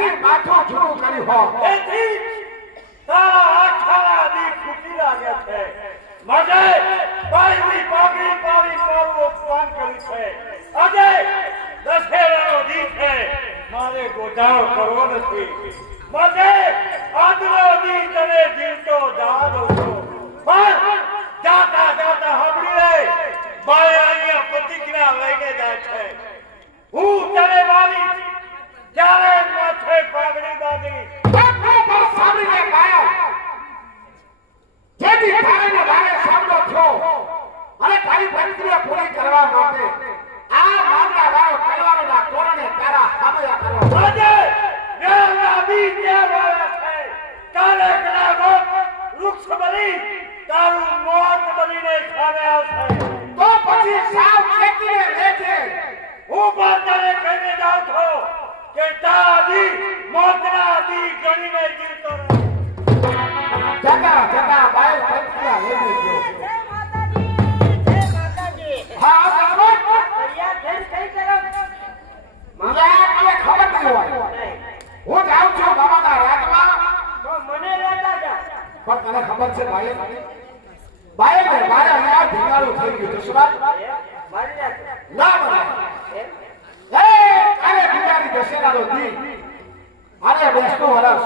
એથી માથું જૂનું કર્યું હો એથી તારા આખાના દી ખુશી લાગે છે મને બાઈની પાગડી પાવી મારું અપમાન કર્યું છે આજે દશેરાનો દી છે મારે ગોજારો કરવો નથી મને આજનો દી તને જીવતો જવા દઉં છું પણ જાતા જાતા સાંભળી લે બાઈ અહીંયા પ્રતિજ્ઞા લઈને જાય છે હું તને મારી જ્યારે માથે પાઘડી બાંધી સાંભળીને ગાયો જેથી તારાને વારે સામનો થયો અને તારી પ્રતિક્રિયા પૂરી કરવા માટે આ મામલા વાળો તલવારોના તોરણે તારા સામયા કરવા આજે નેલાબી દેવાળા છે તારે કલાગો વૃક્ષ બની તારું મોત બનીને ખાને આવશે તો પછી સાવ ખેતીને રહેજે હું પણ તને કહીને જાઉં છું કે તારી મોતના દી ગણીને જીવતો રહે જગા જગા બાય પ્રતિક્રિયા લઈને ગયો જય માતાજી હા બરાબર તૈયાર થઈને કઈ તરફ મને આ ખબર નહીં હોય હું જાઉં છું બાબાના રાજમાં તો મને લેતા જા પણ તને ખબર છે ભાઈ ભાઈ ને મારે અહીંયા ભીગાડું થઈ ગયું દુશ્મન મારી નાખ ના બને એ અરે ભીગાડી દશેરાનો દી અરે બેસતો વરસ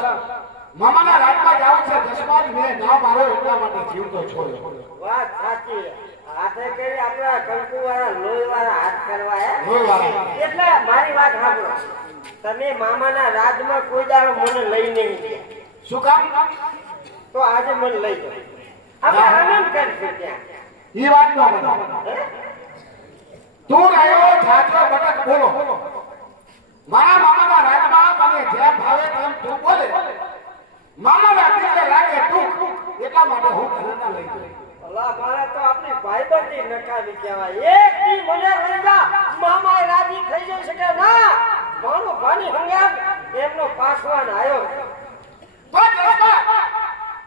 મામાના રાજમાં જાવ છે દશમન મેં ના મારો એટલા માટે જીવતો છોડ્યો વાત સાચી હાથે કરી આપણા કંકુ વાળા લોહી વાળા હાથ કરવા લોહીવાળા. એટલે મારી વાત સાંભળો તમે મામાના રાજમાં કોઈ દાડો મને લઈ નહીં ગયા શું કામ તો આજે મને લઈ જાઓ આપણે આનંદ કરીશું ત્યાં ઈ વાત નો બને તું રહ્યો જાજો બટક બોલો મારા મામાના રાજમાં તને જેમ ભાવે તેમ તું બોલે મામાના દિલે લાગે તું એટલા માટે હું તને ના લઈ ગયો અલા મારે તો આપણી ભાઈબંધી નકામી કહેવાય એક દી મને લઈ જા મામા રાજી થઈ જઈ શકે ના મારો ભાની હંગામ એમનો પાસવાન આવ્યો તો જલપા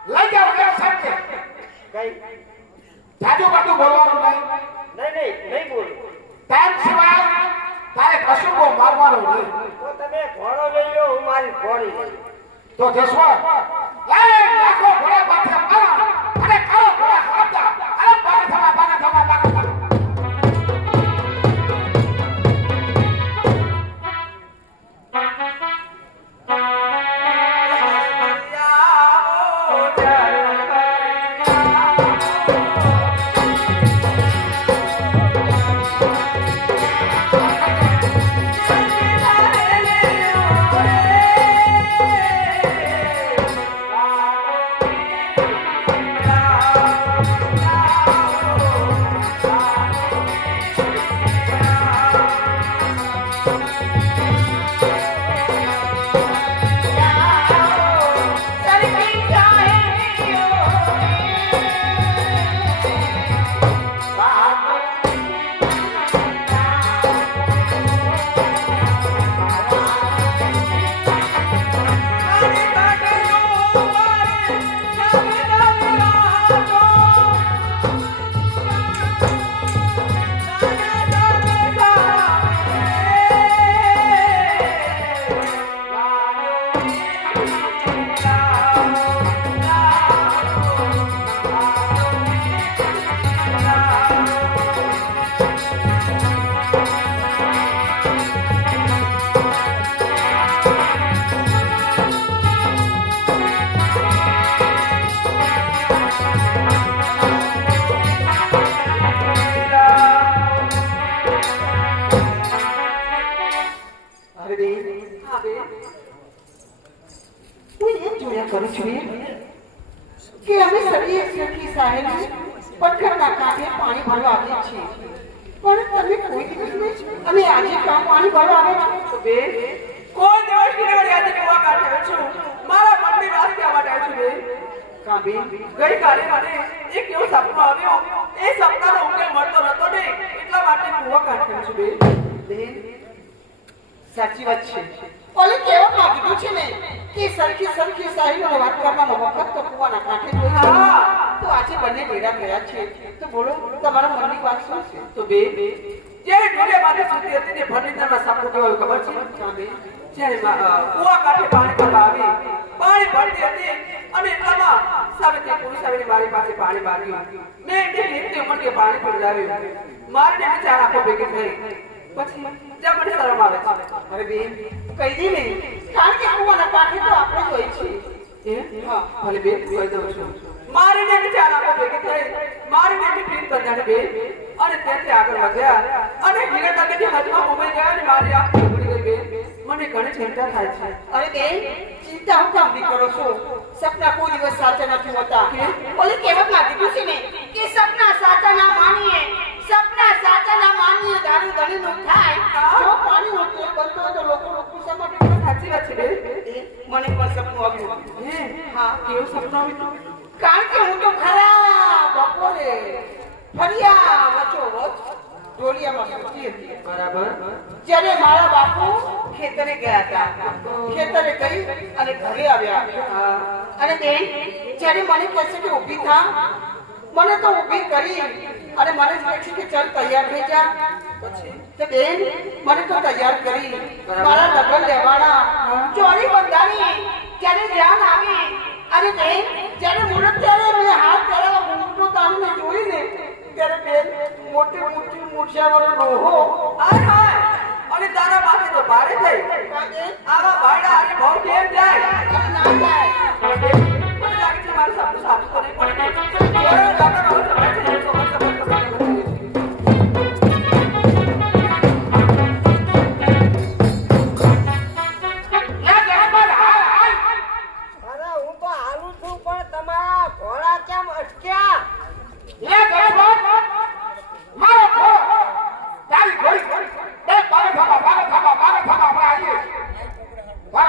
લઈ જાવ કે સત્ય કઈ જાજો બધું બોલવાનું નહીં નહીં બોલું ટાઈમ સિવાય તારે કશું બહુ મારવાનું નહીં તો તમે ઘોડો લઈ લો હું મારી ઘોડી લઈ તો જસવંત એ નાખો ઘોડા પાસે મારા અને કરો ઘોડા હાથા અરે બાગા થવા કરું છું કે અમે સભી સખી સાહેબ પથ્થરના કાંઠે પાણી ભરવા આવીએ છીએ પણ તમે કોઈ દિવસ નહીં અમે આજે કામ પાણી ભરવા આવે છો બે કોઈ દિવસ ની વળી આજે કેવા કાઢ્યો છું મારા મનની વાત કહેવા માટે છું બે કાબે ગઈ કાલે મને એક એવો સપનો આવ્યો એ સપનાનો ઉકેલ મળતો નતો ને એટલા માટે કુવા કાઢ્યો છું બે બેન સાચી વાત છે ઓલે કેવા માંગ્યું છે ને કે સરખી સરખી સાહેબનો વાત કરવાનો વખત તો કુવાના કાંઠે જોઈ હા તો આજે બંને ભેડા થયા છે તો બોલો તમારા મનની વાત શું છે તો બે જે ડોલિયામાંથી સુધી હતી ને ફર્નિચરમાં સપનું કેવું ખબર છે? જ્યારે કુવા કાંઠે પાણી ભરવા આવી, પાણી ભરતી હતી અને એટલામાં સાવિત્રી પુરુષ આવીને મારી પાસે પાણી માંગ્યું. મેં એમની રીતની ઉંમર કે પાણી પીવડાવ્યું. મારીને વિચાર આખો ભેગી થઈ. પછી જ્યાં મને શરમ આવે છે. અરે બેન કહી દે ને, કારણ કે કુવાના કાંઠે તો આપણે જ હોય છીએ. હા, ભલે બેન કહી દઉં છું. મારીને વિચાર આખો ભેગી થઈ. મારીને એમની પ્રીત બંધાણી બેન અને ત્યાંથી આગળ વધ્યા અને હીરાનગરની હદમાં મુંબઈ ગયા અને મારી આંખ ઉઘડી ગઈ બેન. મને ઘણી ચિંતા થાય છે. અરે બેન ચિંતા હું કામ નહીં કરો છો? સપના કોઈ દિવસ સાચા નથી હોતા. ઓલી કહેવતમાં કીધું છે ને કે સપના સાચા ના માનીએ, સપના સાચા ના માનીએ દારૂ ધણીનું થાય. જો પાણીનો તેલ બનતો હોય તો લોકો શા માટે કરે? સાચી વાત છે બેન. મને પણ સપનું આવ્યું. હા, કેવું સપનું આવ્યું? કારણ કે હું તો ખરા બપોરે ફર્યા વચ્ચોવચ ઢોલિયામાં સૂતી હતી. બરાબર. જ્યારે મારા બાપુ ખેતરે ગયા હતા. ખેતરે ગઈ અને ઘરે આવ્યા. અને બેન જ્યારે મને કહે છે કે ઊભી થા, મને તો ઊભી કરી અને મને જ કહે છે કે ચાલ તૈયાર થઈ જા. પછી તો બેન મને તો તૈયાર કરી, મારા લગ્ન લેવાના ચોરી બંધાવી. ત્યારે ધ્યાન આવી અને બેન જ્યારે મુહૂર્ત ત્યારે મેં હાથ પહેરાવા મુહૂર્તનો તાણીને જોઈને ત્યારે બેન મોટી મોટી મૂર્છાવાળો ડોહો. અને તારા પાસે તો ભારે થઈ. આવા ભાડા અને ભાવ કેમ જાય? ના જાય. મને લાગે છે મારું સપનું સાચું તો નહીં પડે. લગ્ન હોય તો બેઠે તો અરે હું તો હાલું છું પણ તમારા ઘોડા કેમ અટક્યા?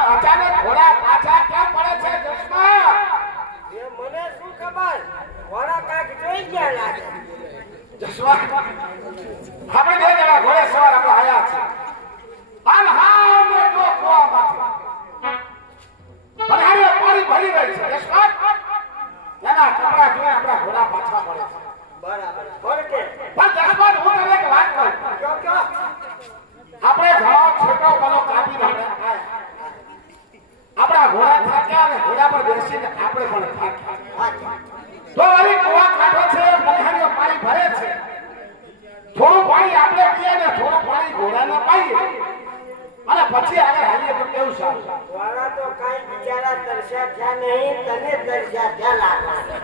અચાનક ઘોડા પાછા ક્યાં પડે છે ચશ્મા? એ મને શું ખબર, ઘોડા કાંઈક જોઈ ગયા લાગે. ચશ્મા આપણે બે જણા ઘોડે સવાર આપણે આયા છે. હાલ હા અમે તો કુવામાંથી વધારે પાણી ભરી રહી છે. ચશ્મા એના કપડા જોઈને આપણા ઘોડા પાછા પડે છે. બરાબર ભરકે પણ ચશ્મા હું તને એક વાત કહું. આપણે ઘણો છોટો બનો કાપી નાખ્યા. આપણા ઘોડા થાક્યા અને ઘોડા પર બેસીને આપણે પણ થાક્યા. તો વળી કુવા કાઢો છે, મખાનીઓ પાણી ભરે છે. થોડું પાણી આપણે પીએ ને થોડું પાણી ઘોડાને પાઈએ અને પછી આગળ હાલીએ તો કેવું સારું. ઘોડા તો કાંઈ બિચારા તરસ્યા થયા નહીં, તને તરસ્યા થયા લાગે.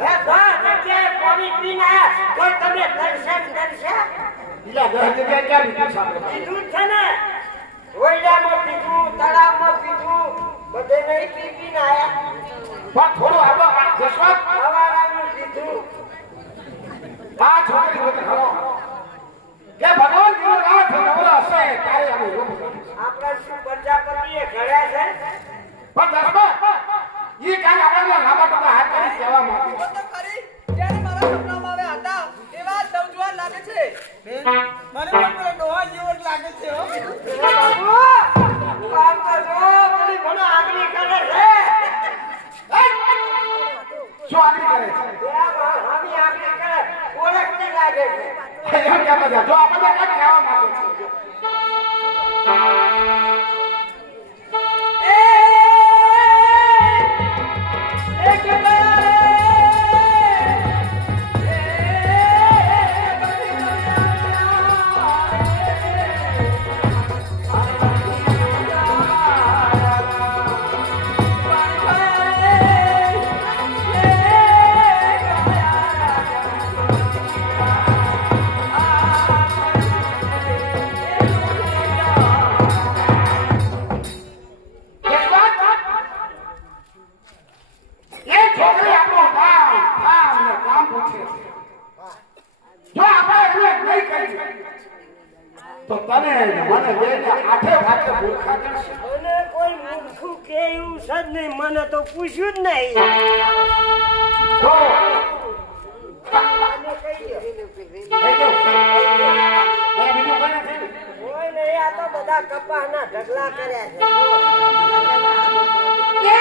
હે બા કે પાણી પીને આયા કોઈ તમે તરસ્યા? બીજા 10 જગ્યાએ ક્યાં બીજું સાંભળે? પીધું છે ને, ઓયડામાં પીધું, તળાવમાં પીધું, બધે નહીં પી પીને આયા. પણ થોડું આપણો જસવંત સવારાનું પીધું. આ છોકરી વખત ખરો કે ભગવાન જેવો રાત નવરો હશે ત્યારે અમે રૂપ કરીશું. આપણે શું પ્રજાપતિએ ઘડ્યા છે? પણ જસવંત ઈ કાંઈ આપણને લાંબા ટૂંકા હાથ કરી કહેવા માંગે છે. તો ખરી જ્યારે મારા સપનામાં આવ્યા હતા એવા નવજવાન લાગે છે. મને પણ પેલો ડોહા જેવો જ લાગે છે. બાબુ કામ કરજો, પેલી મને આગળી કરે છે. શું આગળ કરે છે? હામી આગળી કરે, ઓળખતી લાગે છે. એમ કેમ નથી? જો આપણને કાંઈક કહેવા માંગે છે. તો તને મને બેને આઠે ભાગે મૂર્ખા કરશે. મને કોઈ મૂર્ખું કે એવું છે જ નહીં, મને તો પૂછ્યું જ નહીં. તો આને કહી દો. એ બીજું કોઈ નથી ને? કોઈ નહીં, આ તો બધા કપાસના ઢગલા કર્યા છે. એ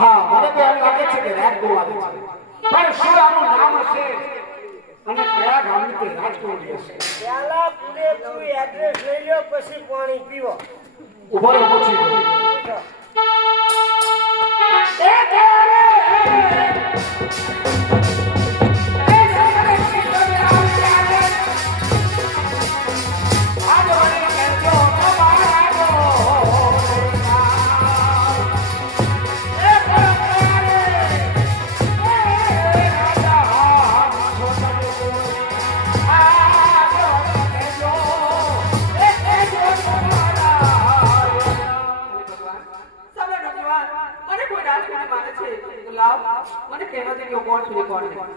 હા મને તો એમ લાગે છે કે રાજકુમારી છે પણ શું આનું નામ હશે અને કયા ગામની તે રાજકુમારી હશે પહેલા પૂરેપૂરું એડ્રેસ લઈ લો પછી પાણી પીવો ઉભો રહો પૂછી દો. મને કહેવા દે કે કોણ છે કોણ નહીં.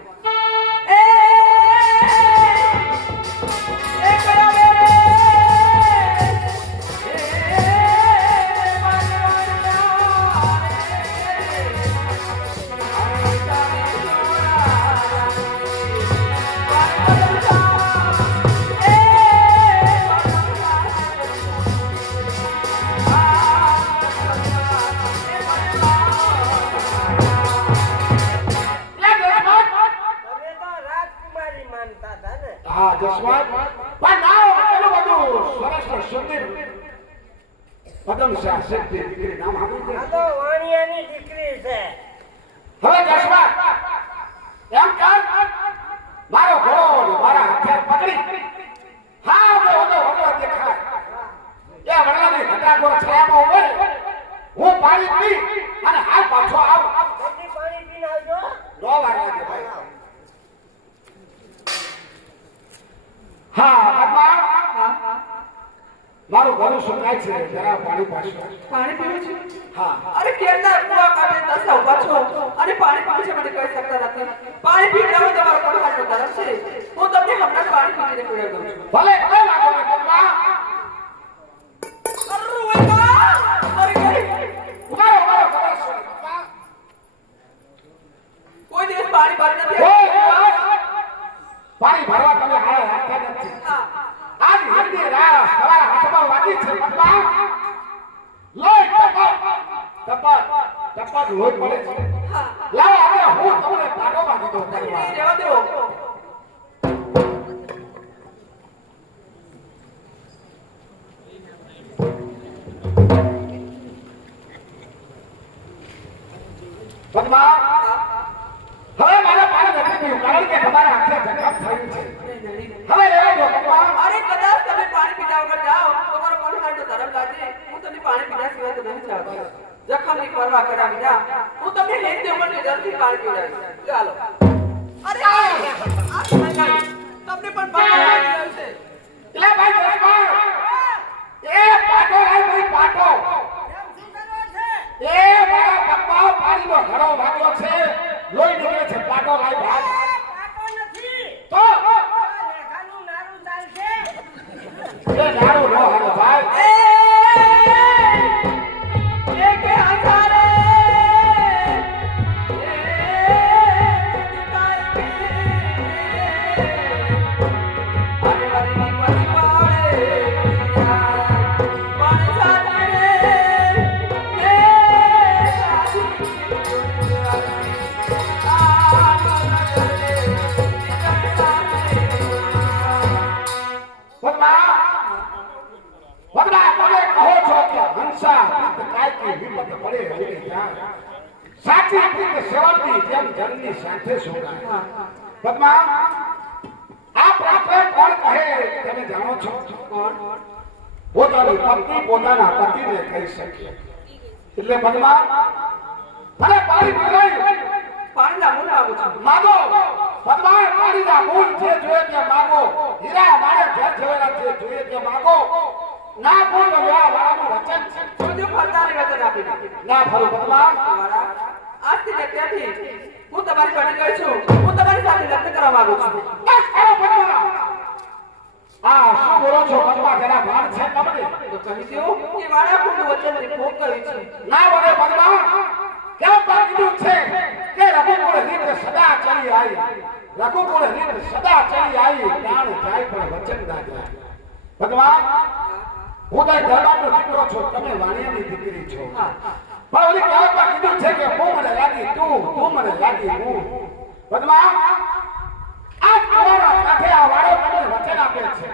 એ કયા રે તમે તો રાજકુમારી માનતા હતા ને હા જસવંત પણ નામ એટલું બધું સરસ ને સુંદર પદમશા શક્તિ દીકરી નામ સાંભળ્યું આ છે? તો વાણિયાની દીકરી છે હવે જસવંત એમ કર મારો ઘોડો ને મારા હથિયાર પકડી હા ઓલો દેખાય એ વડલાની ઘટાકોર છાયામાં ઉભો રહે. હું પાણી પી અને હાલ પાછો આવું જલ્દી પાણી પીને આવજો નો વાર લાગે ભાઈ. હા પદ્મા મારું ઘરું સુકાય છે જરા પાણી પાછું પાણી પીવું છે. હા અરે કેરના કુવા કાઢે તસા ઉભા છો અને પાણી પીવું છે મને કહી શકતા નથી. પાણી પીવડાવો તમારો કોણ હાથનો તરફ છે. હું તમને હમણાં જ પાણી પીને પીવડાવી દઉં છું. ભલે ભલે લાગો ને પદ્મા અરુ વેગા અરે ગઈ ઉમારો ઉમારો ખબર છે પદ્મા કોઈ દિવસ પાણી ભરી નથી કોઈ દિવસ પાણી ભરવા તમે હાલ રાખતા નથી. હા આજ હાથની રાસ તમારા હાથમાં વાગી છે પદ્મા લોહી ટપક લોહી પડે છે. લાવો હવે હું તમને પાડો બાંધી દઉં પદ્મા. રહેવા દો. પદ્મા હવે મારા પાણી નથી પીવું કારણ કે તમારા હાથે જખમ થયું છે. હવે રહેવા દો પદ્મા. અરે કદાચ તમે પાણી પીધા વગર જાઓ તમારો કોણ હાથનો તરફ લાગે હું તમને પાણી પીધા સિવાય તો નહીં ચાલતો. જખમની પરવા કર્યા વિના હું તમને હેત ઉંમરની જલ્દી પાણી પીવડાવીશ. ચાલો. અરે આ તમને પણ પાણી આવી રહ્યું છે. એટલે ભાઈ જસવંત એ પાટો લાઈ ભાઈ પાટો કેમ શું કરવો છે એ મારા પપ્પા પાણીનો ઘડો વાગ્યો છે લોહી નીકળે છે પાટો લાઈ ભાઈ પાટો નથી તો આ લેખાનું નારું ચાલશે એ નારો નો હાલો ભાઈ એ કે આધારે પદ્મા પદ્મા તમે કહો છો કે હંસા કાયકી હિંમત પડે એવી જાય સાચી રીતે સેવાની જેમ જનની સાથે સુકાય. પદ્મા આ પ્રાપ્ત કોણ કહે તમે જાણો છો? પોતાની પત્ની પોતાના પતિને કહી શકે એટલે પદ્મા ભલે પાણી પીવડાવ્યું પાણી લાવું લાવું છું. માગો પદ્મા પાણીના મૂળ જે જોઈએ તે માગો હીરા મારે ઘર જેવેલા જે જોઈએ તે માગો ના બોલો યા વાળાનું વચન છે જોજો ફરતાની વચન આપી દીધી. ના ફરો પદ્મા વાળા, આજથી ને ત્યાંથી હું તમારી બની ગઈ છું. હું તમારી સાથે લગ્ન કરવા માંગુ છું. બસ કરો પદ્મા. આ શું બોલો છો પદ્મા જરા ભાન છે તમને તો કહી દો કે વાળા ખોટું વચનની ભોગ કરી છે. ના બોલે પદ્મા કેમ કીધું છે કે રઘુકુળ રીત સદા ચલી આવી રઘુકુળ રીત સદા ચલી આવી પ્રાણ જાય પણ વચન ના જાય. પદ્મા હું તો દરબારનો દીકરો છું તમે વાણિયાની દીકરી છો પણ ઓલી કહેવતમાં કીધું છે કે હું પદ્મા આ તમારા કાંઠે આ વાળો તમને વચન આપે છે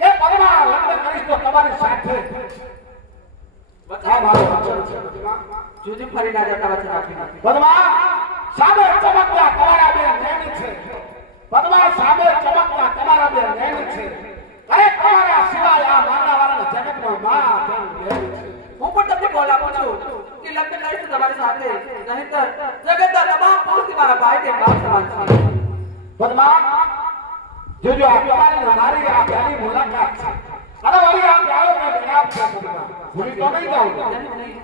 કે પદ્મા લગ્ન કરીશ તો તમારી સાથે આ મારો વચન છે પદ્મા જુજુ ફરી ના જતા વચન આપી પદ્મા સામે ચમકતા તમારા બે નૈન છે પદ્મા સામે ચમકતા તમારા બે નૈન છે અરે તમારા સિવાય આ માનવાવાળા જગતમાં માં તેમ નૈન છે હું પણ તમને બોલ આપું છું કે લગ્ન કરીશ તો તમારી સાથે નહીંતર જગતના તમામ પુરુષ મારા ભાઈ કે બાપ સમાન છે પદ્મા જોજો આ તમારી ને મારી આ પહેલી મુલાકાત છે અને વળી આ પ્યારો કે જનાબ છે પદ્મા ભૂલી તો નહીં જાઉં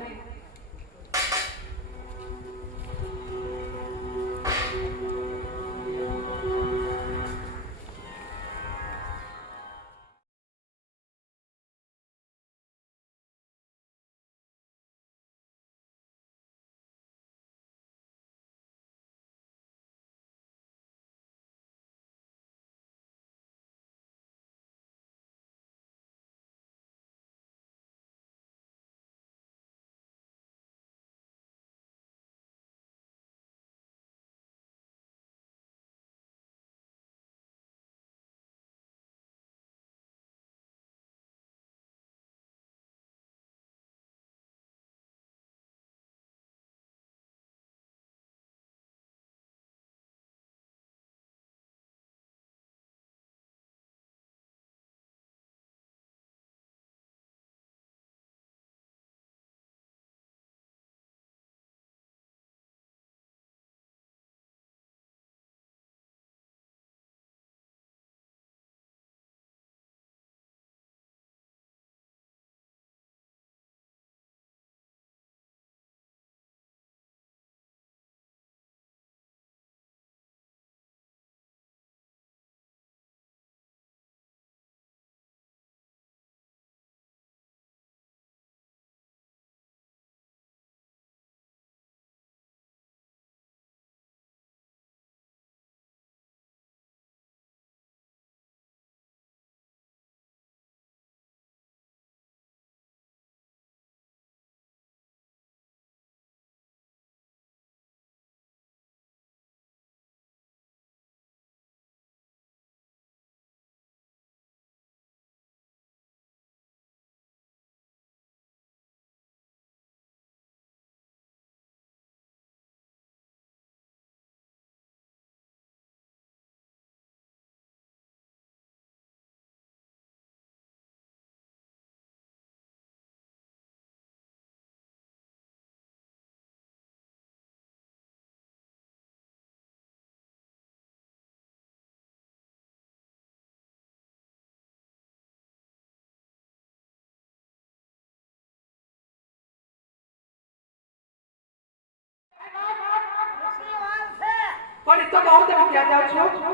પણ એ તો બહુ તમે ક્યાં જાઓ છો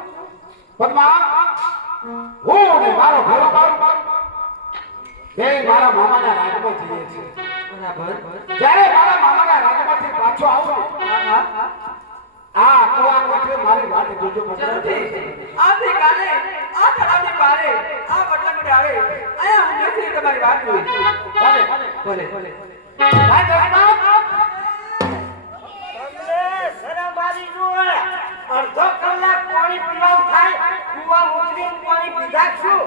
પદ્મા હું અને મારો ભેરો બે મારા મામાના રાજમાં જઈએ છીએ બરાબર જ્યારે મારા મામાના રાજમાંથી પાછો આવું આ કુવા કાંઠે મારી વાત જોજો પદ્મા આવતી કાલે આ તળાવની પારે આ બટલા આવે આયા હું બેસી તમારી વાત જોઈ ભલે ભલે ભાઈ પદ્મા સરા મારી જોડે અડધો કલાક પાણી પીવાનું થાય કુવા ઉતરીને પાણી પીધા છું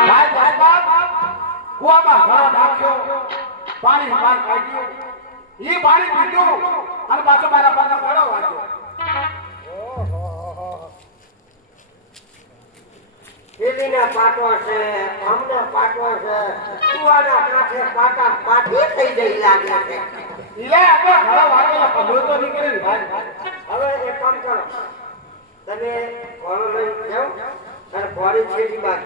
ભાઈ કુવામાં ઘણો નાખ્યો પાણી બહાર કાઢ્યું ઈ પાણી પીધું અને પાછો મારા પગમાં ઘણો વાગ્યો પેલીના પાટો છે આમના પાટો છે કુવાના કાંઠે પાટા પાટી થઈ જઈ લાગે છે ઈલે આપણે ઘણો વાગેલા પગલો તો નીકળે ને ભાઈ હવે એક કામ કરો તમે ઘોડો લઈને જાઓ અને ઘોડી છેડી બાદ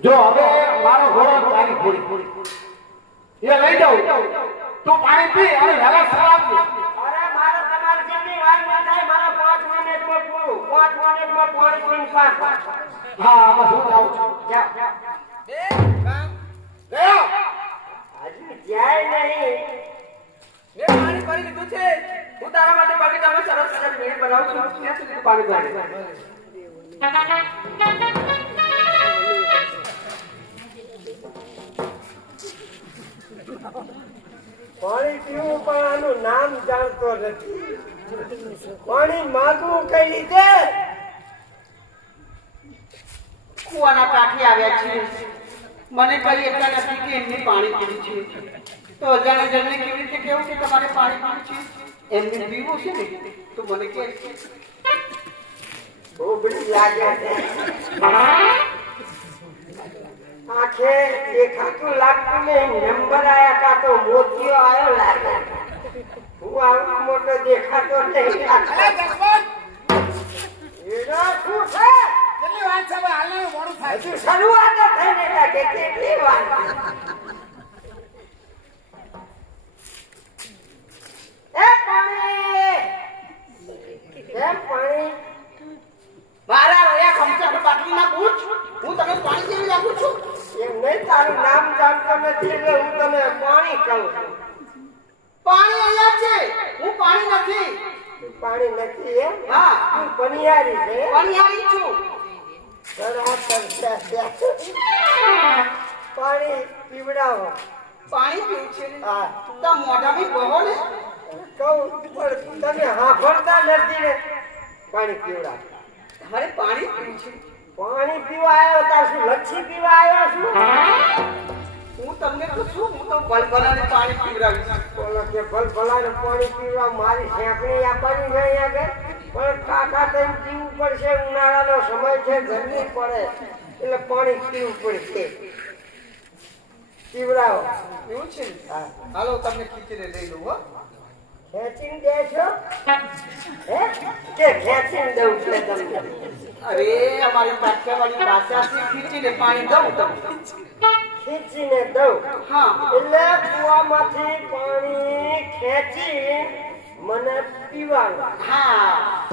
જો હવે મારો ઘોડો તારી ઘોડી એ લઈ જાઉં તું પાણી પી અને વહેલા સરાવજે અરે મારે તમારી જેટલી વાર ન થાય મારા 5 મિનિટમાં પૂરું 5 મિનિટમાં પાણી પીને પાછો હા બસ હું જાઉં છું જાઓ ગયો હજુ જાય નહીં મેં પાણી ભરી લીધું છે હું તારા માટે બગીચામાં સરસ સરસ મેળ બનાવું છું ત્યાં સુધી તું પાણી ભરી પાણી પીવું પણ આનું નામ જાણતો નથી. પાણી માંગવું કઈ રીતે? કુવાના કાંઠે આવ્યા છીએ. મને કઈ એટલા નથી કે એમને પાણી પીવું છે. તો અજાણ્યા જણને કેવી રીતે કહેવું કે તમારે પાણી પીવું છે? એમને પીવું છે ને તો મને કે ઉભરી લાગે છે. આંખે દેખાતું લાગતું નહીં. નંબર આયા કા તો મોતિયો આવ્યો લાગે. હું આવડો મોટો દેખાતો નહીં. અરે જસવંત એના શું છે? કેટલી વાત છે ભાઈ હાલનું મોડું થાય હજુ શરૂઆત જ થઈને લાગે. કેટલી વાર? એ પાણી! કેમ પાણી? મારા રોયા ખમચા બાટલીમાં પૂછ. હું તમે પાણી કેવી આપું છું? એમ નહીં, તારું નામ જાણતો નથી એટલે હું તને પાણી કહું છું. પાણી અહીંયા છે. હું પાણી નથી. તું પાણી નથી એમ? હા. તું પનિયારી છે? પનિયારી છું. પાણી પીવડાવો. પાણી પીવું છે ને? હા. તો મોઢામાં બહો ને. કહું પણ તમે સાંભળતા નથી ને. પાણી પીવડાવો. મારે પાણી પીવું છે. પાણી પીવા આવ્યો તાર શું લચ્છી પીવા આવ્યો છું? હું તમને તો શું, હું તો ભલભલાને પાણી પીવડાવીશ. બોલો કે ભલભલાને પાણી પીવા મારી શેકણી આપવાની છે અહીંયા આગળ. પણ કાકા તેમ પીવું પડશે. ઉનાળાનો સમય છે, ગરમી પડે એટલે પાણી પીવું પડશે. પીવડાવો. એવું છે ને? હા. હાલો તમને ખીચીને લઈ લઉં હો. ખેંચીને દેશો? હે? કે ખેંચીને દઉં છે તમને? અરે અમારી કાઠિયાવાડી ભાષા છે, ખીચીને પાણી દઉં તમને. ખીચીને દઉં. હા. એટલે કુવામાંથી પાણી ખેંચી મને પીવાનું. હા.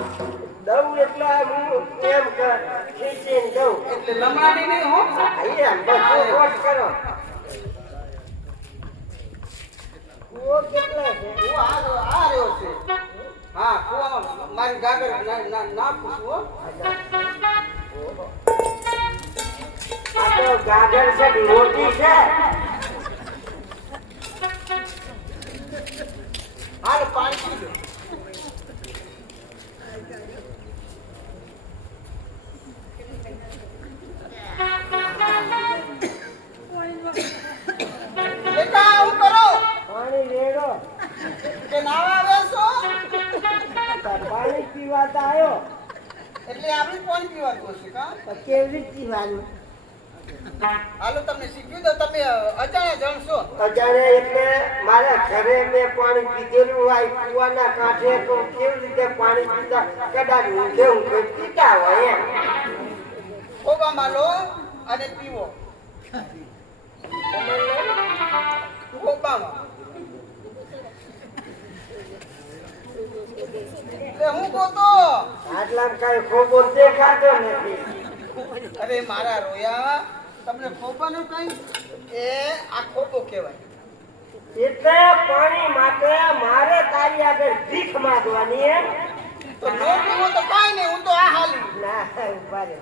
દઉં એટલે હું એમ કે ખીચીને દઉં. એટલે લમણાની નહીં હો. અહીંયા બધો ગોઠ કરો. કુવો કેટલા છે? હું આ રહ્યો છે. હા, કુવામાં મારી ગાગર નાખું છું હો. આ તો ગાગર છે કે રોટી છે? હાલો પાણી પી લો. બેટા આવું કરો પાણી રેડો. કે નાવા આવે છો? પાણી પીવા તો આવ્યો. એટલે આપણે પાણી પીવાનું હશે કા? તો કેવી રીતે પીવાનું? હાલો તમને શીખવી દો. તમે અજાણ્યા જણશો. અજાણે એટલે મારા ઘરે મેં પાણી પીધેલું હોય કુવાના કાંઠે તો કેવી રીતે પાણી પીતા? કદાચ ઊંધે ઊંધે પીતા હોય એમ. ખોબામાં લો અને પીવો. ખોબામાં. એટલે હું કહતો. આટલામાં કાંઈ ખોબો દેખાતો નથી. અરે મારા રોયા, તમને ખોબાનું કઈ? એ આ ખોબો કહેવાય. એટલે પાણી માટે મારે તારી આગળ ભીખ માંગવાની એમ? તો નો પીવો તો કાંઈ નહીં, હું તો આ હાલી. ના, ઉભા રહે.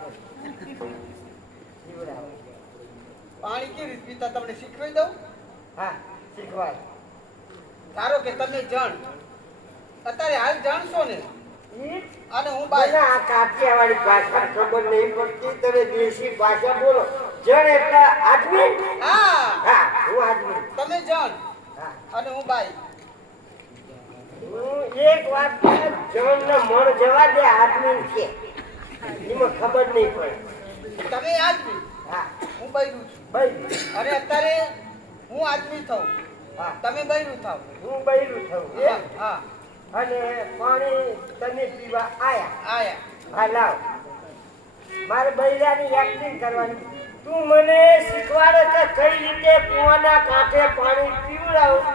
જીવડાવો. પાણી કેવી રીતે પીતા તમને શીખવી દઉં. હા, શીખવાડ. ધારો કે તમે જણ અત્યારે હાલ જાણશો ને, ઈ અને હું મને બાઈ. આ કાઠિયાવાડી ભાષા ખબર નહીં પડતી. તમે દેશી ભાષા બોલો. જણ એટલે આદમી? હા, હા, હું આદમી. તમે જણ હા. અને હું બાઈ. હું એક વાત જણને મણ જવા દે, આદમી છે એમાં ખબર નહીં પડે. તમે આદમી, હા, હું બૈરું છું. ભાઈ. અને અત્યારે હું આદમી થઉં, હા, તમે બૈરું થાવ. હું બૈરું થઉં હા, એમ? હા, અને પાણી તમે પીવા આયા. આયા. હા, લાવ. મારે બૈરાની એક્ટિંગ કરવાની. તું મને શીખવાડે કે કઈ રીતે કુવાના કાંઠે પાણી પીવડાવું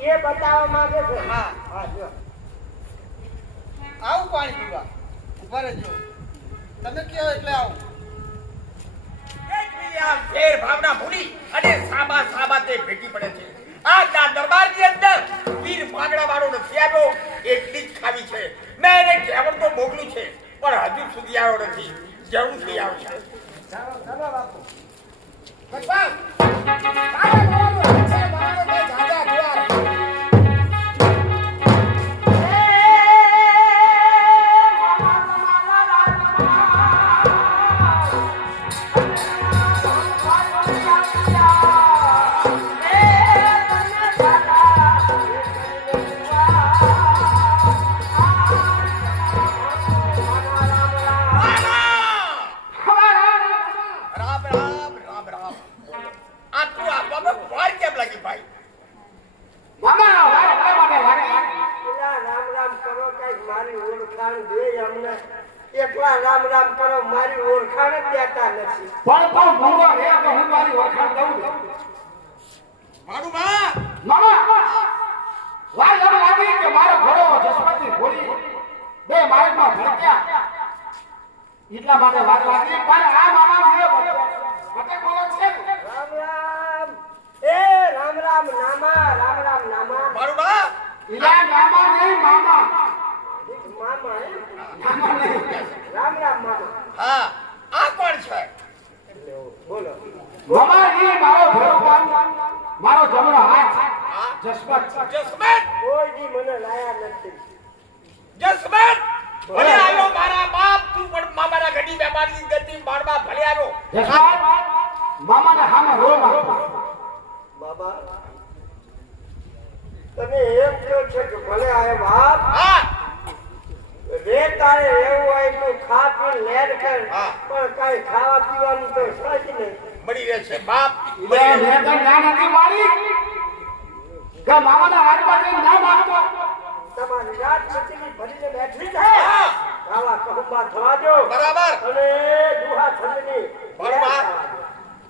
એ બતાવવા માંગે છે. હા. હા, જો. આવું પાણી પીવા. ઉભા રહેજો. તમે કહો એટલે આવું. ફેર ભાવના ભૂલી અને સાબા સાબા તે ભેટી પડે છે. આજના દરબારની અંદર વીર ભાગડા વાળો નથી આવ્યો, એટલી જ ખાવી છે. મેં એને કહેવત તો મોકલું છે પણ હજુ સુધી આવ્યો નથી. જરૂરથી આવશે. ચાલો, ચાલો બાપુ. જસવંત તારે બોલવાનું છે, મારે કઈ જાજા દ્વાર મારી ઓળખાણ દે અમને એકલા રામ રામ કરો મારી ઓળખાણ જ દેતા નથી પણ ભૂંગો રે તો હું મારી ઓળખાણ દઉં મારું માં મામા વાય એમ લાગી કે મારો ઘોડો જસવંતી ઘોડી બે માર્ગમાં ભટક્યા એટલા માટે વાત લાગી પણ આ મામા મને પતે બોલો છે રામ રામ એ રામ રામ નામા રામ રામ નામા મારું માં ઇલા નામા નહીં મામા મામા હે? નામા નહીં રામ રામ મામા હા આ કોણ છે બોલો મામા ઈ મારો ભગવાન મારો જમણો હાથ જસવંત જસમેન કોઈ દી મને લાયા નથી જસમેન ભલે આવ્યો મારા બાપ તું પણ મામાના ઘડી બેમારી ગતિ મારવા ભલે આવ્યો જસવંત મામાને સામે રો મારતો બાબા તમે એમ કહો છો કે ભલે આયો બાપ હા રે તારે એવું હોય તો ખા પી લેર કર હા. પણ કાઈ ખાવા પીવાનું તો સજ નહીં મળી રહે છે બાપ લે મેં તો ના નથી મારી કે મામાના હાથમાં જઈને ના મારતો તમારી રાત સચીની ભરીને બેઠી છે હા. આવા કહુંબા થવા દો બરાબર અને દુહા થંડની બરાબર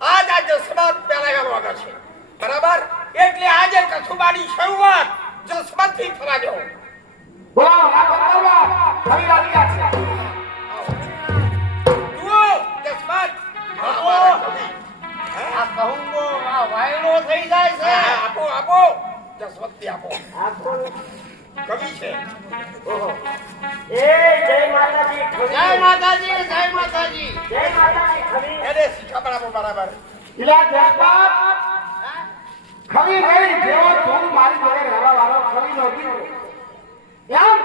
આજ આ જસમત પેલા ગયો આગળ છે બરાબર એટલે આજે કસુબાની શરૂઆત જસમતથી થવા દો બોલાવો ના કરવા ફરી રાજી છે જુઓ જસમત આપો આ કહુંગો આ વાયડો થઈ જાય છે આપો આપો જસમતથી આપો આપો કવિ છે ઓહો એ જય માતાજી ખરી જય માતાજી જય માતાજી જય માતાજી ખરી એને શીખા બરાબર બરાબર ઇલા જસવંત ખરી નહીં જેવો તું મારી જોડે રહેવા વાળો કવિ નો દીકરો એમ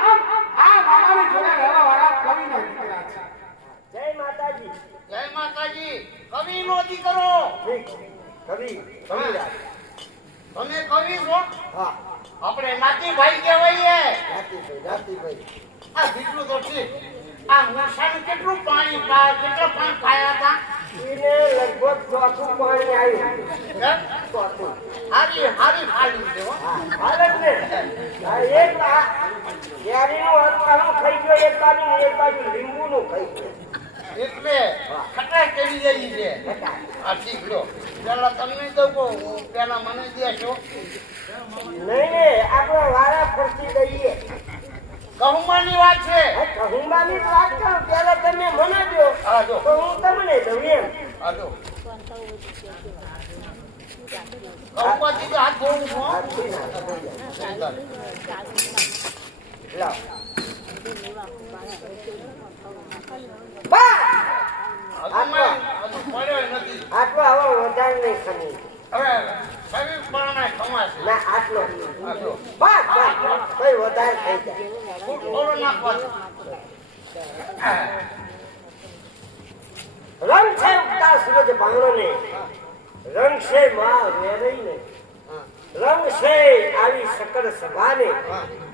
આ મામાની જોડે રહેવા વાળા કવિ નો દીકરા છે જય માતાજી જય માતાજી કવિ નો દીકરો ઠીક કવિ કવિરાજ તમે કવિ છો હા આપણે નાતીભાઈ કહેવાઈએ જાતિભાઈ આ દીકરું તો ઠીક આ મૂર્છાનું કેટલું પાણી કેટલા પાણી પાયા હતા એને લગભગ ચોથું પાણી આવ્યું હે? ચોથું હારી હારી ફાડી છે હો. હા હાલત ને આ એક કેરીનું અથાણું ખાઈ ગયો એક બાજુ લીંબુનું ખાઈ ગયો એટલે ખટાઈ કરી રહી છે આ ઠીક લો પેલા તમને તો કહું પેલા મને દેશો નહીં આપણે વારા ફરતી દઈએ કહુમાની વાત છે કહુંબાની જ વાત કરું ત્યારે તમે મને દો હા જો તો હું તમને દઉં એમ આ જો કહુમાથી તો હાથ ધોવું છું હો. લાવ બસ હજુ પડ્યો નથી આટલો હવે વધારે નહીં ખમી હવે શરીર પ્રમાણે ખમાશે ના આટલો આ જો બસ બસ કઈ વધારે થઈ જાય થોડો નાખવાનો રંગ છે ઉગતા સૂરજ ભાંગરો ને રંગ છે માં વેરઈ ને રંગ છે આવી શકળ સભા ને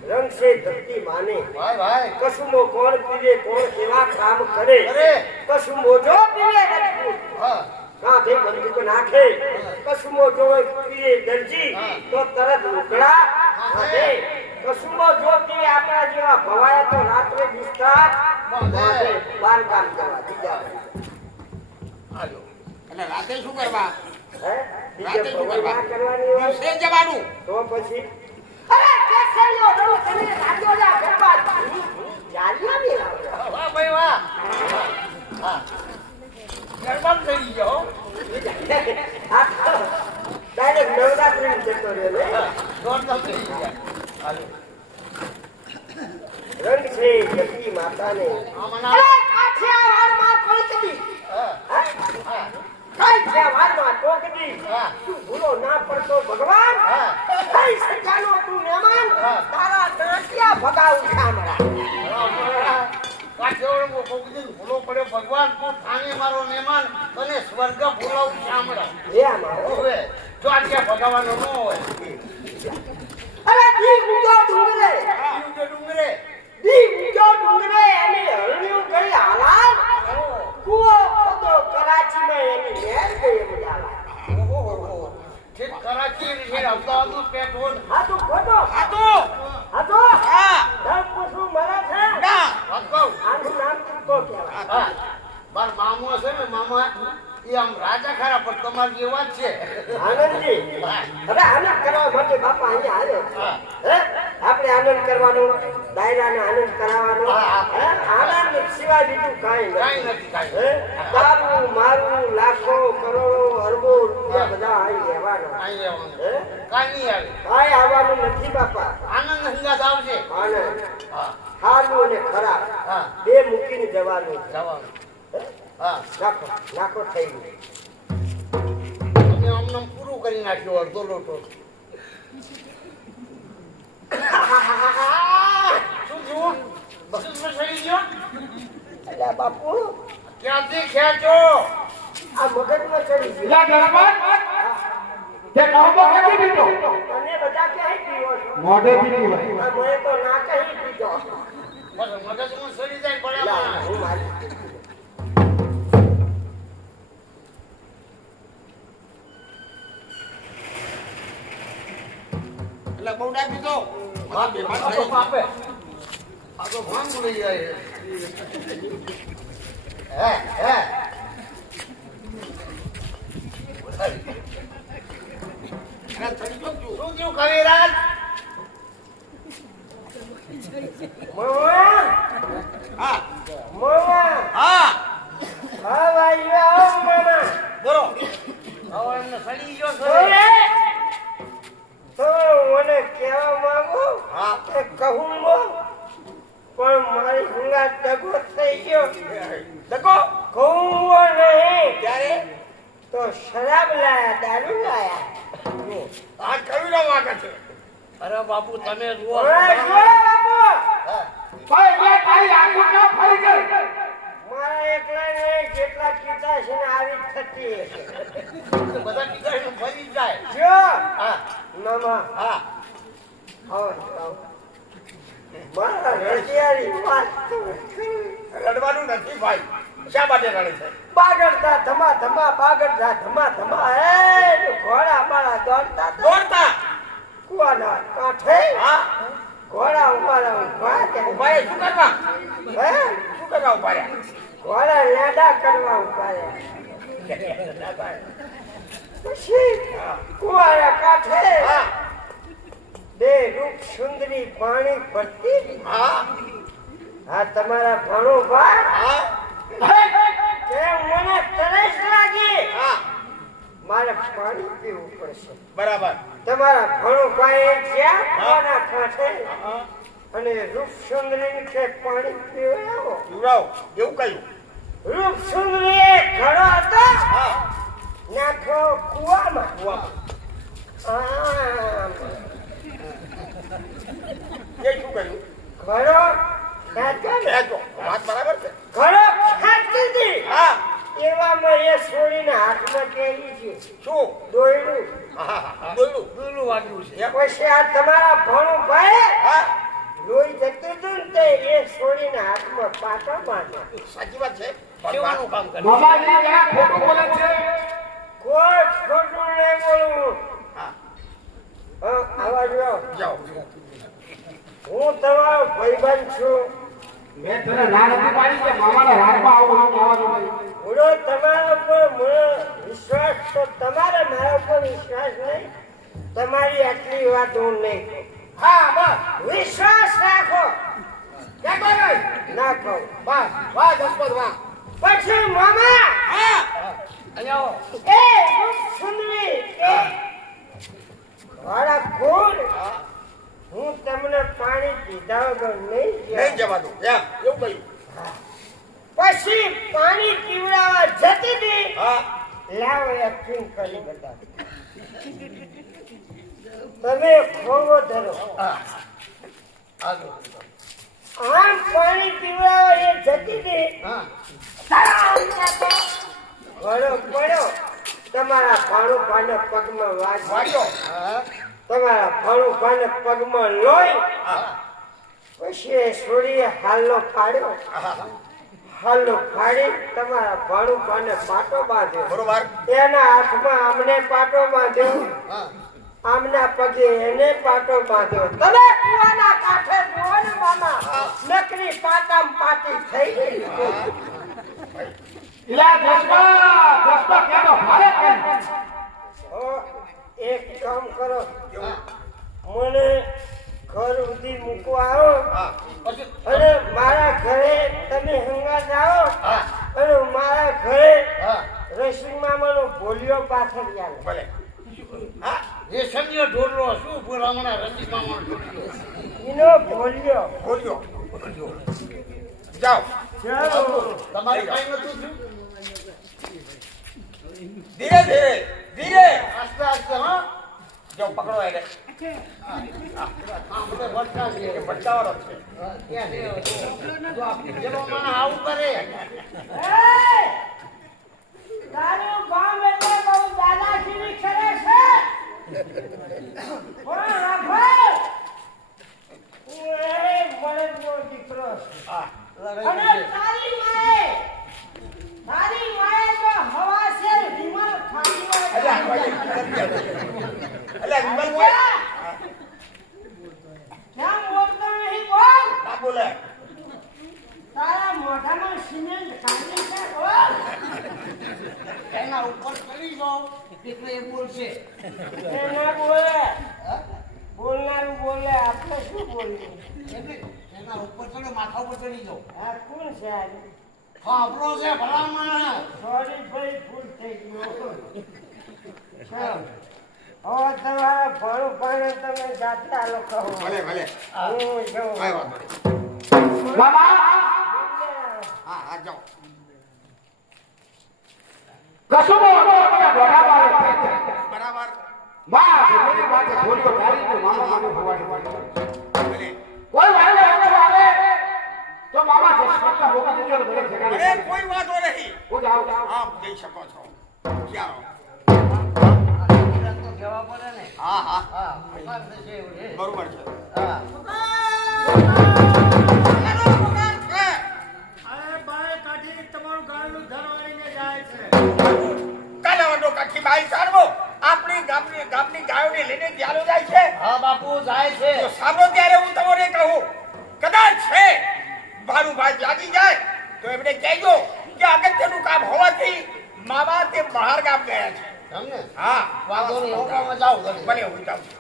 રંગ છે ધરતી માને ભાઈ ભાઈ કસુમો કોણ પીવે કોણ કેવા કામ કરે અરે કસુમો જો પીવે રજપૂત હા કાંધે બંદૂક નાખે કસુમો જો પીવે દરજી તો તરત લુગડા બાંધે કસુમો જો પીવે આપણા જેવા ભવાયા તો રાત્રે વિસ્તાર બાંધે બાર ગામ જવા બીજા હાલો એટલે રાતે શું કરવા હે રાતે બીજે શું ભવાઈ કરવા? ના કરવાની હોય દિવસે જવાનું તો પછી અરે કેસરીઓ રો તમે રાજો જા ગરબા જાલિયા ની લાવો વાહ ભાઈ વાહ હા ગરબા થઈ ગયો આ ડાયરેક્ટ નવરાત્રી જતો રહ્યો ને દોડતા થઈ ગયા હાલો રંગ છે ગતિ માતાને આમના અરે કાઠિયાવાડ માં કોકડી હા હા કાઠિયાવાડ માં કોકડી હા તું ભૂલો ના પડતો ભગવાન હા. કઈ સજાનો તું મહેમાન હા. તારા નાટ્યા ભગાવું શામળા કાઠિયાવાડ કોકડી ભૂલો પડે ભગવાન તું થાને મારો મહેમાન તને સ્વર્ગ ભૂલાવું શામળા લે મારો હવે જો આજે ભગવાનો ન હોય અરે દી ઉજો ડુંગરે ઈ ડુંગરે દી ઉજો ડુંગરે અને હરણ્યું ગઈ હાલાલ કુવો ખોદો કરાચીમાં એની નહેર ગઈ મજાલા ઓહો ઠીક કરાચી ની અમદાવાદ પેટ્રોલ આ તો ખોદો આ તો આ તો હા ધર પૂછું મરે છે એ આમ રાજા ખરા પણ તમારી એ વાત છે. આનંદજી હવે આનંદ કરવા માટે બાપા અહીંયા આવ્યો હે આપણે આનંદ કરવાનો ડાયરાને આનંદ કરાવવાનો હે આનંદ સિવાય બીજું કાંઈ કાંઈ નથી નથી કાંઈ. હે તારું મારું લાખો કરોડો અરબો રૂપિયા બધા આવી રહેવાનો કાંઈ રહેવાનું. હે કાંઈ નહીં આવે. કાંઈ આવવાનું નથી બાપા આનંદ હંગાત આવશે. આનંદ હા સારું અને ખરાબ હા બે મૂકીને જવાનું જવાનું. હે? હા નાખો નાખો થઈ ગયું તમે અમને પૂરું કરી નાખ્યો અડધો લોટો. શું જુઓ બસ સડી ગયો. અલ્યા બાપુ ક્યાંથી ખેંચો? આ મગજમાં ચડી ગયું લા દરબાર તે કહો કેવી પીતો અને બધા ક્યાંય પીવો છો મોઢે પીતી હોય આ મને તો ના કહી પીધો બસ મગજમાં સડી જાય લા, બરાબર. હું મારી એટલે બહુ ડાબી તો હા બે માથે આપે આ તો ભાંગ લઈ જાય. હે હે શું થયું કવિરાજ? મોવા હા મોવા હા હા ભાઈ આવો મામા બોલો. હવે એમને સડી ગયો છે. ઓરે તો મને કહેવા માંગુ હા કે કહું મો પણ મારી હંગાત દગો થઈ ગયો દગો કહું નહીં ત્યારે તો શરાબ લાયા દારૂ લાયા આ કવિનો વાગે છે. અરે બાપુ તમે જુઓ છો. ઓરે જો બાપુ હા. ભાઈ બે તારી આંખો ક્યાં ફરી ગઈ મારા એકલા ને જેટલા કીધા છે ને આવી જ થતી હશે. બધા ટીકાનું ફરી જાય. જો હા મામા હા આવો આવો. મારા રસિયારી વાત તો રડવાનું નથી ભાઈ. શા માટે રડે છે? બાગડતા ધમા ધમા બાગડતા ધમા ધમા એ ઘોડા મારા દોડતા હતા. દોડતા કુવાના કાંઠે હા ઘોડા ઉભા ઉભા છે. ભાઈ શું કરવા? હે શું કરવા ઉભા રહ્યા? ઘોડા લેડા કરવા ઉભા રહ્યા. પછી કુવાના કાંઠે હા બે રૂપ સુંદરી પાણી ભરતી હા આ તમારા ભણુભા હા કે મને તરસ લાગી હા મારે પાણી પીવું પડશે બરાબર. તમારા ભણુભાઈએ જ્યાં કુવાના કાંઠે હા અને રૂપ સુંદરી કે પાણી પીવડાવો પીવડાવો એવું કહ્યું. રૂપ સુંદરી ઘડો હતો હા નાખો કુવામાં કૂવામાં. આમ. એ શું કહ્યું? ઘડો ખેંચો ને. કહેજો વાત બરાબર છે. ઘડો ખેંચતી હતી હા એવામાં એ છોડીને હાથમાં કેરી છે શું? દોયડું હા હા બોલું બોલું વાગ્યું છે. પછી આ તમારા ભણુભાઈ હા લોહી જતું હતું ને તે એ છોડીને હાથમાં પાટો બાંધ્યો સાચી વાત છે. ભગવાનનું કામ કરે. મામાજી જરા ખોટું બોલે છે કોઈ ખોટું નહીં બોલવું હા આવા જો જાઓ. હું તમારો ભાઈબંધ છું મેં તને ના નથી પાડી કે મામાના રાજમાં આવું આમ આવવાનું નહીં બોલો તમારા ઉપર મને વિશ્વાસ તો તમારે મારા ઉપર વિશ્વાસ નહીં તમારી આટલી વાત હું નહીં કહું. હા બસ વિશ્વાસ રાખો ક્યાં કહ્યું? ના કહું બસ વાહ જસપત વાહ. પછી મામા હા અહીંયા આવો. એ રૂપ સુંદરી એ વાળા કોણ હું તમને પાણી પીધા વગર નહીં નહીં જાઉં. જવા દો. એમ એવું કહ્યું. પછી પાણી પીવડાવવા જતી હતી હા લાવો એક્ટિંગ કરી બતાવો તમે ખોવો ધરો હા હાલો. આમ પાણી પીવડાવવા એ જતી હતી હા ઘણો પડ્યો તમારા ભાણુભાને પગમાં વાગ્યો વાગ્યો. હા તમારા ભાણુભાને પગમાં લોહી હા પછી એ છોડીએ હાલો પાડ્યો હાલો ફાડી તમારા ભાણુભાને પાટો બાંધ્યો બરોબર. એના હાથમાં આમને પાટો બાંધ્યો હા આમના પગે એને પાટો બાંધ્યો તમે કુવાના કાંઠે જુઓ ને મામા નકરી પાટામ પાટી થઈ ગઈ ઇલા જસપા હા પછી અને મારા ઘરે તમે હંગા જાઓ હા અને મારા ઘરે હા રસિક મામાનો ભોલિયો પાછળ આવે ભલે હા રેશમિયો ઢોરલો શું હમણાં રસિક મામાનો ઢોરલો એનો ભોલિયો બોલ્યો જાઓ ચાલો તમારે કઈ નતું થયું ધીરે ધીરે ધીરે આસ્તે આસ્તે હા જો પકડો એને આપણે વટકા છે ભટકાવાનો છે ક્યાં છે જો આપણે જેનો મને આવું કરે તારું ગામ એટલે બહુ દાદાગીરી કરે છે કોણ રાખો એ બળદનો દીકરો છે. અને તારી માએ તો હવા છે વિમલ ખાતી અલ્યા હોય વિમલ બોલ કેમ બોલતો નહીં બોલ ના બોલે તારા મોઢામાં સિમેન્ટ કાઢી છે બોલ એના ઉપર ચડી જાઓ એટલે એ બોલશે એ ના બોલે બોલનારું બોલે આપણે શું બોલીએ એટલે એના ઉપર ચડો માથા ઉપર ચડી જાઓ આ કોણ છે આ? આપણો છે ભલામણ સોરી ભાઈ ભૂલ થઈ ગયો ચાલો હવે તમારા ભણું ભણે તમે જાતે આલો કહો ભલે ભલે હું જાઉં. કઈ વાંધો નહીં મામા હા હા જાઓ કસુબો હતો આપણા દોડાવાળો થઈ જાય. બરાબર માં ભૂલી વાતે ભૂલ્યો ગાડી તો મામા મને ભવાડી ભલે કોઈ વાળે આવે તો મામા જસપતના મોકા દીધો મને અરે જગાડી કોઈ વાંધો નહીં હું જાઉં આપ જઈ શકો છો ક્યાં હા હા હા બરોબર છે કાલે વડો કાઠી બાઈ સારવો આપણી ગામની ગાયોને લઈને ચાલો જાય છે હા બાપુ જાય છે તો સાંભળો ત્યારે હું તમને કહું કદાચ છે મારું ભાઈ જાગી જાય તો એમને કહેજો કે અગત્યનું કામ હોવાથી મામા તે બહાર ગામ ગયા છે તમને હા વાંધો નહીં હું જાઉં ઘરે. ભલે હું જાઉં છું.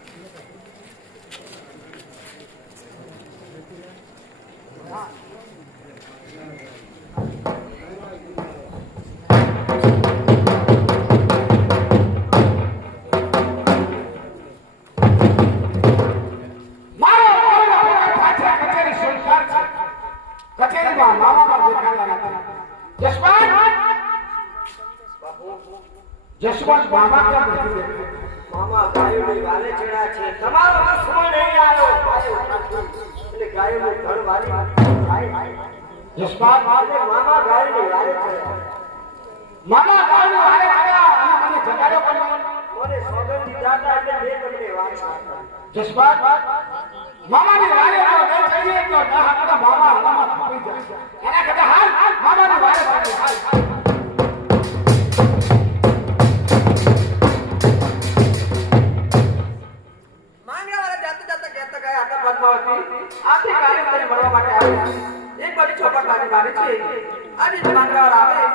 મારો ઓરડા પાછા કચેરી સંસાર છે કચેરીમાં મામા પર દેખાતા નથી જસવંત મામા ક્યાં બેઠી મામા ગાયોની વાલે ચડા છે તમારો દુશ્મન નહીં આવ્યો ગાયો કાઢી એટલે ગાયોનું ધડ વાલી ખાય જસવંત એટલે મામા ગાયોની વાલે ચડ્યા મામા ગામની વારે આવ્યા અને મને જગાડ્યો પણ મને સોગંદી દાદા એટલે મેં તમને વાત કરી. જસવંત મામાની વારે જો ન જઈએ તો ના હતા મામા હલામાં ખપી જાય એના કરતા હાલ મામાની વારે હાલ માંગણાવાળા જાતે જાતે કહેતા ગયા હતા પદ્માવતી આથી કાર્ય તને મળવા માટે આવ્યા એક બાજુ ચોપટ બાજી મારી છે આજે જે માંગણાવાળા આવે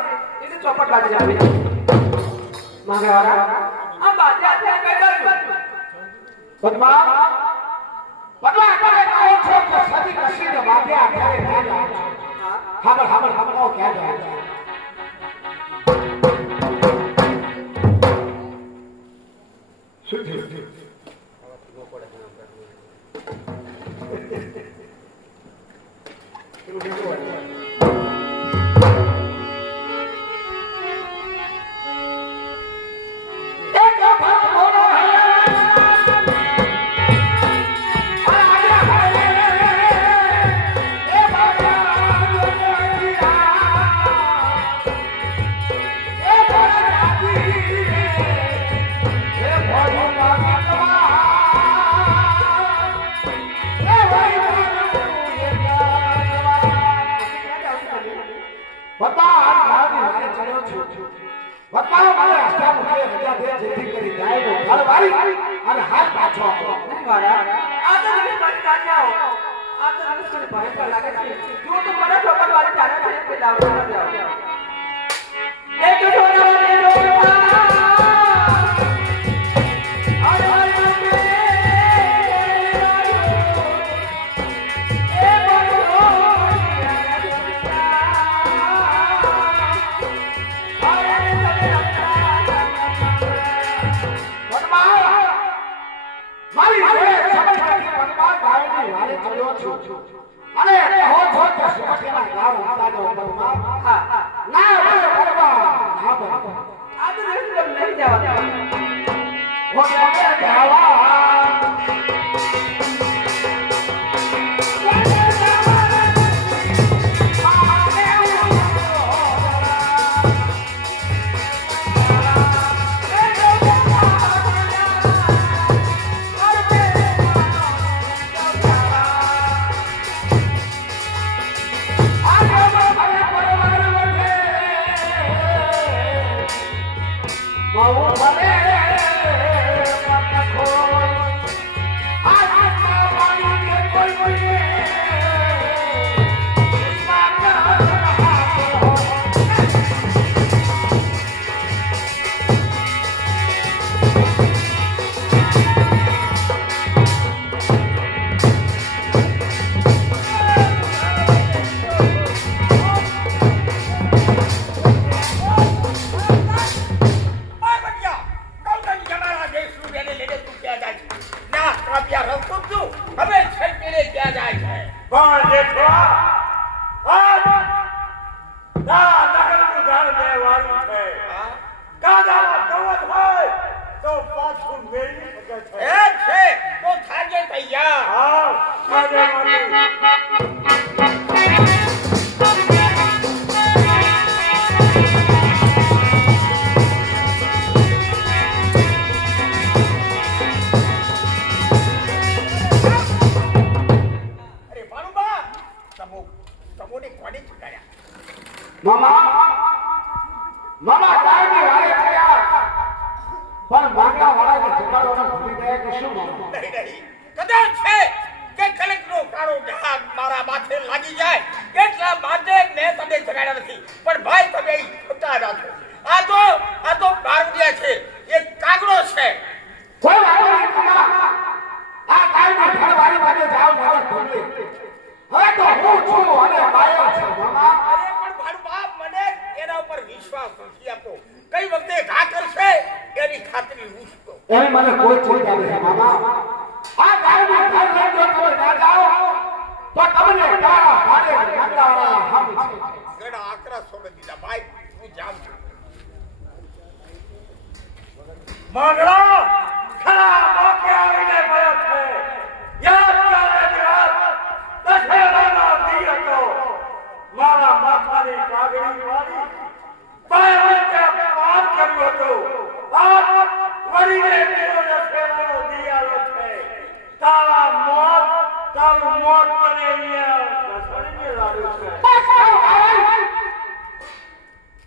એને ચોપટ બાજી આપી માંગણાવાળા આ બાજી હાથે કઈ કર્યું પદ્મા પદ્મા તમે કહો છો કે સદી કસીને વાગ્યા ત્યારે ક્યાં જાય હાબર હાબર હાબર કહો ક્યાં જાય શું થયું એક ભાગ મોડો અને હાથ પાછો આપો માંગણાવાળા આ તો તમે બાજી કાઢી આવો આ તો મને થોડી ભયંકર લાગે છે જો તું મને ચોપટ બાજી જાણે છે તે દાવડા જાઓ એક છોરા મને જોતા અરે મને એ અને કહો છો કે સુખીના ગામ ઉતારો બરમાં હા ના બોલે બરવા ના બોલે આ બધું નહીં જવા ઓ તમે જાવા મામા કાયમી વાળે થયા પણ માંગા વાળાને જગાડવાનો ભૂલી ગયા કે શું મામા નહીં કદાચ છે કે કલેક્ટરનો કાળો ડાઘ મારા માથે લાગી જાય એટલા માટે મેં તમને જગાડ્યા નથી પણ ભાઈ તમે ખોટા રાખો આ તો બારવડિયા છે એ કાગડો છે કોઈ વાંધો નહીં મામા આ કાયમી ઘરવાળી વાળે જાવ નગર ભૂલી હવે તો હું છું અને બાયો છે મામા અરે પણ મારું બાપ મને એના ઉપર વિશ્વાસ નથી આપતો કઈ વખતે ઘા કરશે એની ખાતરી હું છું એની મને કોઈ ચિંતા નથી મામા આ કાયમી ઘર લઈ જો તમે ના જાઓ તો તમને કાળા ભારે નાગડાવાળા હમ છે ઘણા આકરા સોમે દીધા ભાઈ હું જાઉં છું માગડા ખરા મોકે આવીને ભયો છે યાદ કરે વિરાટ દશેરાનો દી હતો મારા માથાની પાઘડી વાળી બાયણે અપમાન કર્યું હતું આપ વરીને મેરો દશેરાનો દી આવ્યો છે તારું મોત કરે અહીંયા ઘસડીને લાવ્યો છે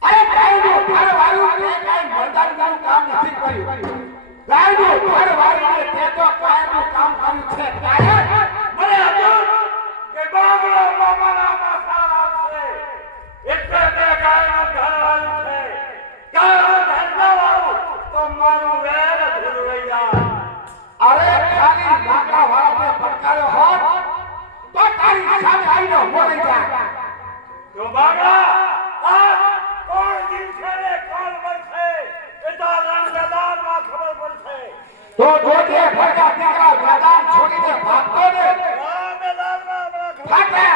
અરે કાયમી ઘરવાળું તે કાઈ મર્દાનીનું કામ નથી કર્યું કાયમી ઘરવાળીને તે તો કાયમી કામ કર્યું છે કાયમ મને હતું કે બાબલો મામાના માથા આવશે એટલે બે ગાયનું ઘરવાળું છે ગાયનું ઘરવાળું તો મારું વેર ધૂળવાઈ જાય અરે ખાલી નાકા વાળાને પડકાર્યો હોત તો તારી સામે આવીને ઉભો રહી જાય તો બાબલા આ કોણ જીવશે ને કોણ મરશે એ તો રણ મેદાનમાં ખબર પડશે તો જોજે ભરગા દીકરા મેદાન છોડીને ભાગતો ને આ મેદાનમાં ખબર ભાગે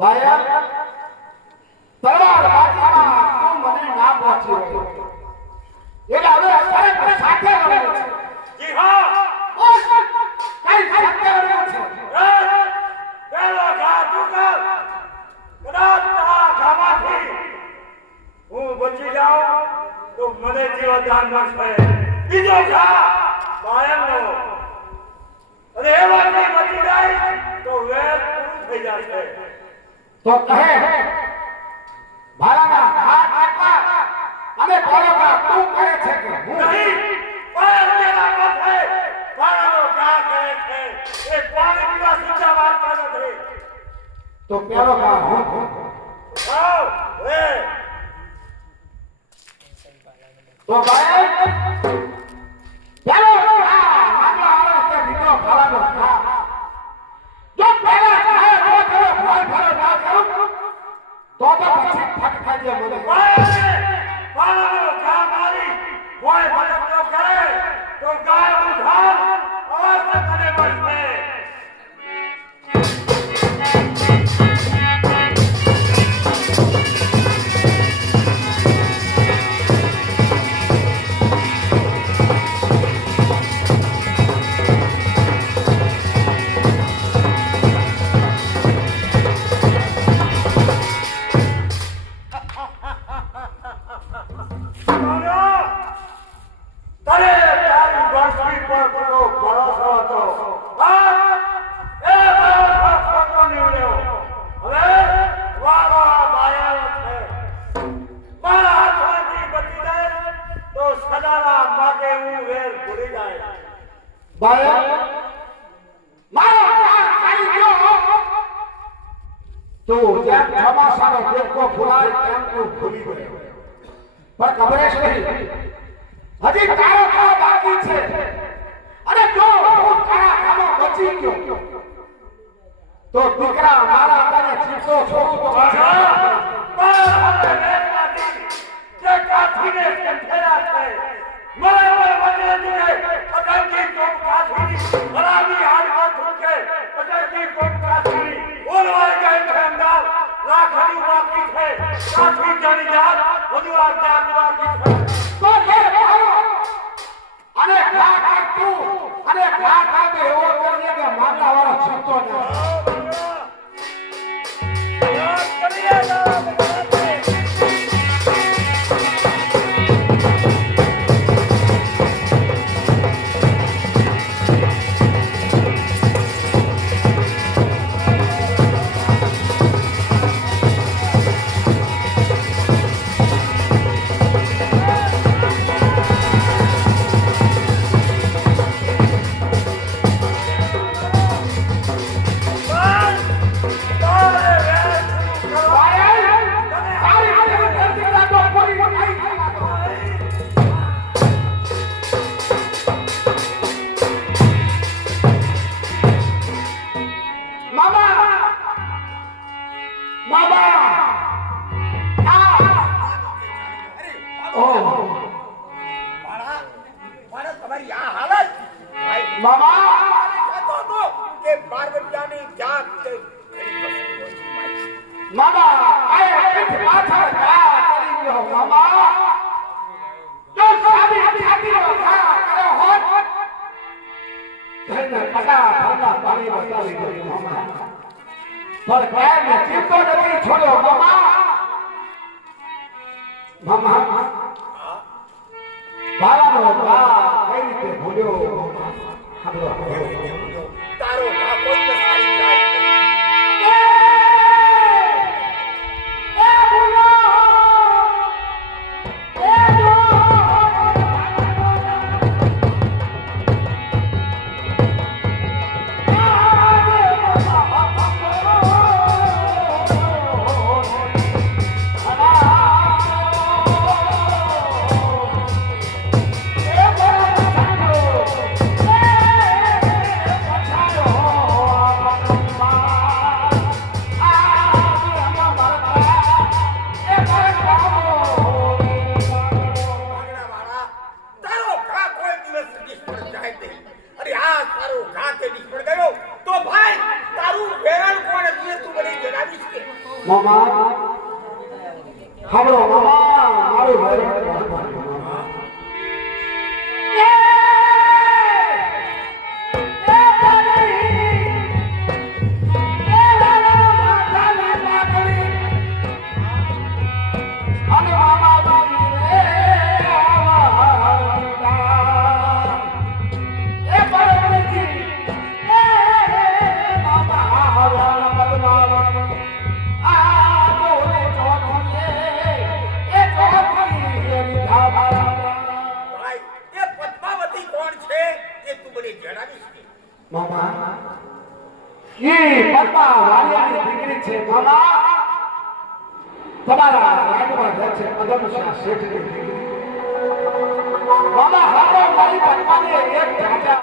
બાયા તલવાર બાજીમાં તું મને ના પહોંચ્યો એટલે હવે ખરેખર સાથે રહ્યો છે જી હા કઈ સાથે રહ્યો છે પેલો ઘા તું કર કદાચ આ ઘામાંથી હું બચી જાઉં તો મને જીવદાન મળશે બીજો ઘા બાયણનો અને એ વાત બચી જાય તો થઈ જશે. તો કહે મારાના હાથ આટલા અને તારા તું કહે છે કે હું નહીં, પણ તેના માથે પાણાનો ઘા કહે છે. એ પાણી પીવા સુધા વાળતા નથી. તો પેલો કા હું આવ, એ તો ભાઈ પેલો માંગલા આવે તે દીકરો ખાવાનો ખા જો પેલા ખાય તો કરો ભોય ભરો ના કરો તો પછી ફટ ખાજે મને પાણાનો ઘા મારી કોઈ મદદ ન કરે તો ગાય ઉધાર અવશ્ય તને મળશે. તને તારી બરસી પર પૂરો ભરોસો હતો. એ ભરોસો ખોટો નીવડ્યો. હવે વારો બાયાનો છે. મારા હાથમાંથી બચી જાય તો સદાના માટે હું વેર ભૂલી જાય. ભાઈ મારો હાથ ખાઈ ગયો તો જેમ ચોમાસાનો દેખો ફૂલાય તેમ તું ભૂલી ગયો પણ ખબર જ નહીં હજી તારો ખાવ બાકી છે અને જો હું તારા ખામાં બચી ગયો તો દીકરા મારા તને ચીસો છોડું તો જે કાઠીને કંઠેલા છે મારા વને દીને પટાકી કોમ કાઠી હરામી હાલ હાથ રૂકે પટાકી કોમ કાઠી બોલવાય ગઈ છે અંદાજ લાખની બાકી છે કાઠી જાની જાત બધું આ જાત બાકી છે. તો લે અને ખા ખા તું અને ખા ખા તો એવો કરીએ કે માગલા વાળો છૂટતો ના पर क्या मैं चिंतो नहीं छोड़ो मामा मामा बाला नो बा कई रीते भूल्यो તારો કાકો જ સારી જાય. मामा हाबड़ो मामा मारो घर મામા ઈ પદ્મા વાલિયાની દીકરી છે મામા તમારા રાજમાં રહે છે પદ્મશા શેઠની દીકરી મામા હારો મારી પદ્માને એક ઢાંચા